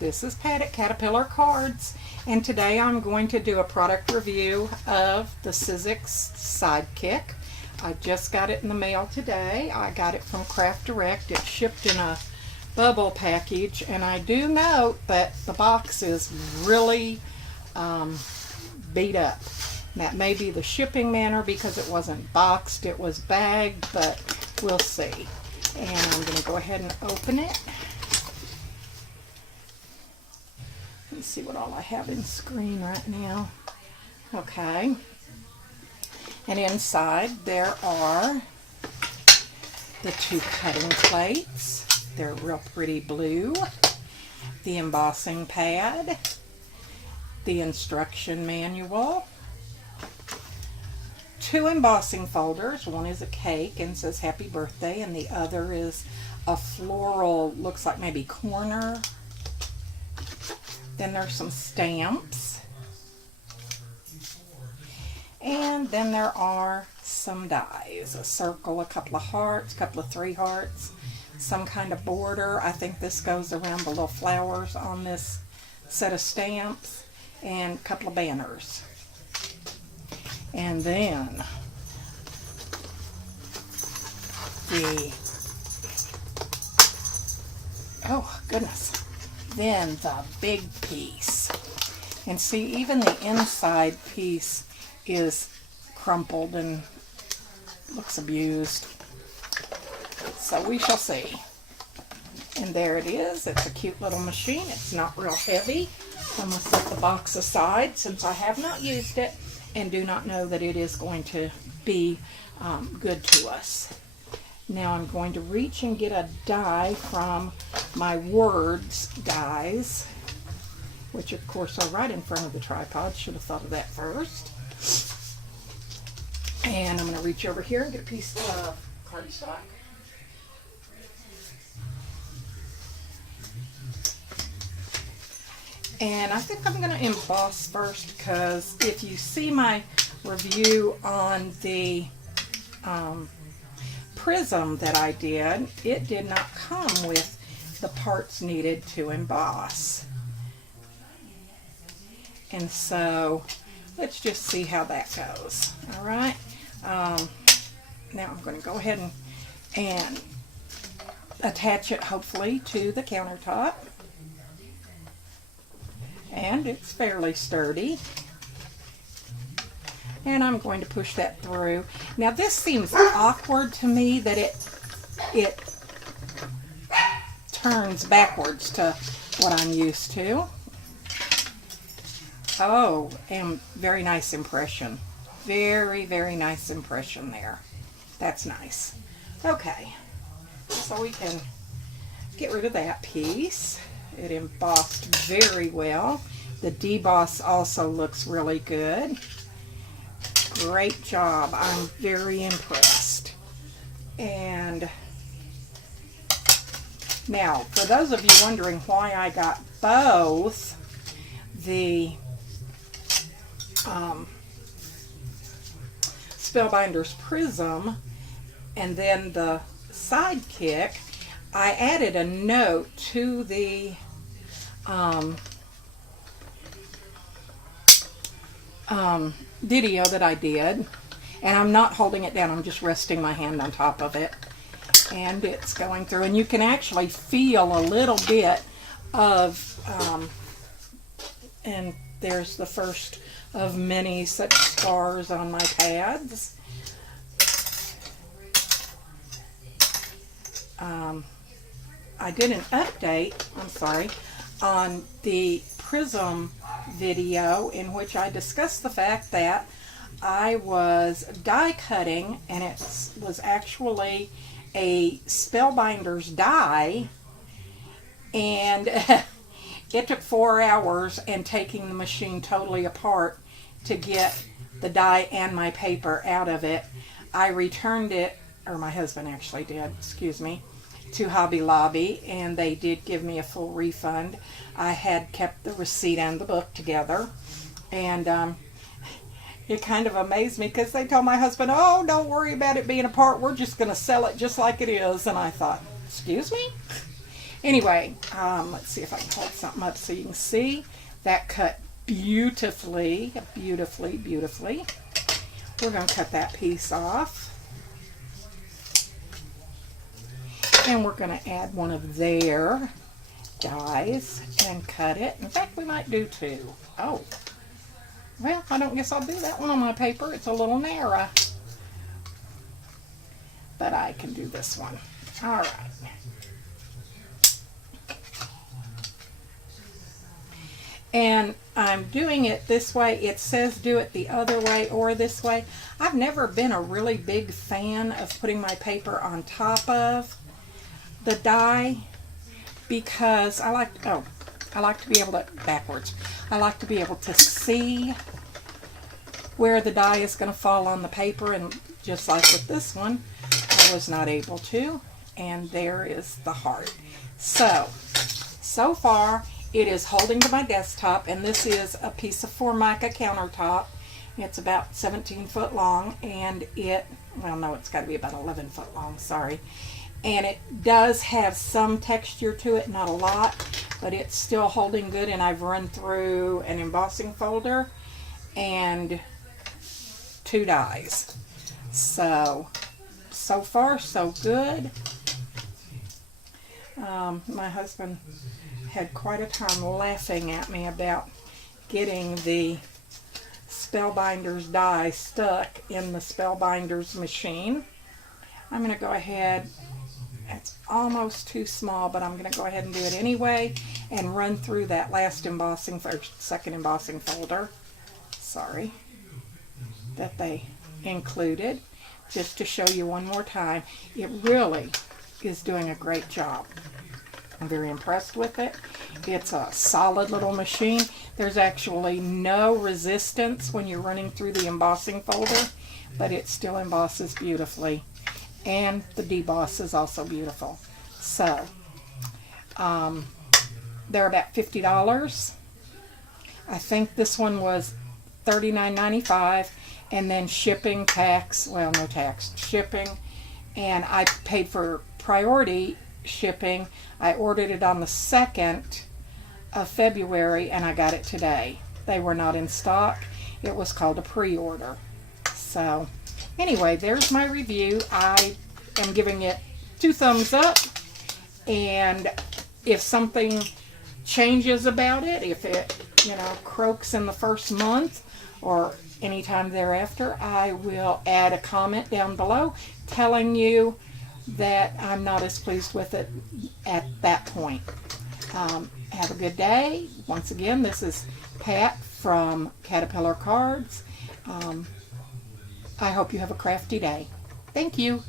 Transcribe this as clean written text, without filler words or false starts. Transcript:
This is Pat at Caterpillar Cards, and today I'm going to do a product review of the Sizzix Sidekick. I just got it in the mail today. I got it from Craft Direct. It's shipped in a bubble package, and I do note that the box is really beat up. That may be the shipping manner because it wasn't boxed, it was bagged, but we'll see. And I'm going to go ahead and open it. Let's see what all I have in screen right now. Okay. And inside there are the two cutting plates. They're real pretty blue. The embossing pad. The instruction manual. Two embossing folders. One is a cake and says happy birthday, and the other is a floral, looks like maybe corner. Then there's some stamps. And then there are some dies. A circle, a couple of hearts, a couple of 3 hearts, some kind of border. I think this goes around the little flowers on this set of stamps, and a couple of banners. And then oh goodness, then the big piece. And see, even the inside piece is crumpled and looks abused. So we shall see. And there it is. It's a cute little machine. It's not real heavy. I'm going to set the box aside since I have not used it and do not know that it is going to be good to us. Now I'm going to reach and get a die from my Words dies, which of course are right in front of the tripod. Should have thought of that first. And I'm going to reach over here and get a piece of cardstock. And I think I'm going to emboss first, because if you see my review on the prism that I did, it did not come with the parts needed to emboss. And so let's just see how that goes. All right. Now I'm going to go ahead and attach it hopefully to the countertop. And it's fairly sturdy. And I'm going to push that through. Now this seems awkward to me that it turns backwards to what I'm used to. Oh, and very nice impression. Very, very nice impression there. That's nice. Okay, so we can get rid of that piece. It embossed very well. The deboss also looks really good. Great job. I'm very impressed. And now, for those of you wondering why I got both the Spellbinders Prism and then the Sidekick, I added a note to the video that I did, and I'm not holding it down, I'm just resting my hand on top of it, and it's going through, and you can actually feel a little bit of and there's the first of many such scars on my pads. I did an update, on the Prism video in which I discussed the fact that I was die cutting, and it was actually a Spellbinders die, and it took 4 hours and taking the machine totally apart to get the die and my paper out of it. I returned it, or my husband actually did, excuse me, to Hobby Lobby, and they did give me a full refund. I had kept the receipt and the book together, and it kind of amazed me because they told my husband, oh, don't worry about it being apart, we're just going to sell it just like it is. And I thought, excuse me? Anyway, let's see if I can hold something up so you can see. That cut beautifully, beautifully, beautifully. We're going to cut that piece off. And we're going to add one of their dies and cut it. In fact, we might do two. Oh, well, I don't guess I'll do that one on my paper. It's a little narrow. But I can do this one. All right. And I'm doing it this way. It says do it the other way or this way. I've never been a really big fan of putting my paper on top of the die because I like to be able to, backwards, I like to be able to see where the die is going to fall on the paper, and just like with this one, I was not able to, and there is the heart. So far it is holding to my desktop, and this is a piece of Formica countertop. It's about 17 foot long, and well, no, it's got to be about 11 foot long, sorry. And it does have some texture to it, not a lot, but it's still holding good. And I've run through an embossing folder and 2 dies. So far, so good. My husband had quite a time laughing at me about getting the Spellbinders die stuck in the Spellbinders machine. I'm going to go ahead. It's almost too small, but I'm going to go ahead and do it anyway and run through that last second embossing folder, sorry, that they included, just to show you one more time. It really is doing a great job. I'm very impressed with it. It's a solid little machine. There's actually no resistance when you're running through the embossing folder, but it still embosses beautifully. And the deboss is also beautiful. So, they're about $50. I think this one was $39.95, and then shipping, tax, well, no tax, shipping, and I paid for priority shipping. I ordered it on the 2nd of February, and I got it today. They were not in stock. It was called a pre-order. So, anyway, there's my review. I am giving it 2 thumbs up, and if something changes about it, if it, croaks in the first month or anytime thereafter, I will add a comment down below telling you that I'm not as pleased with it at that point. Have a good day. Once again, this is Pat from Caterpillar Cards. I hope you have a crafty day. Thank you.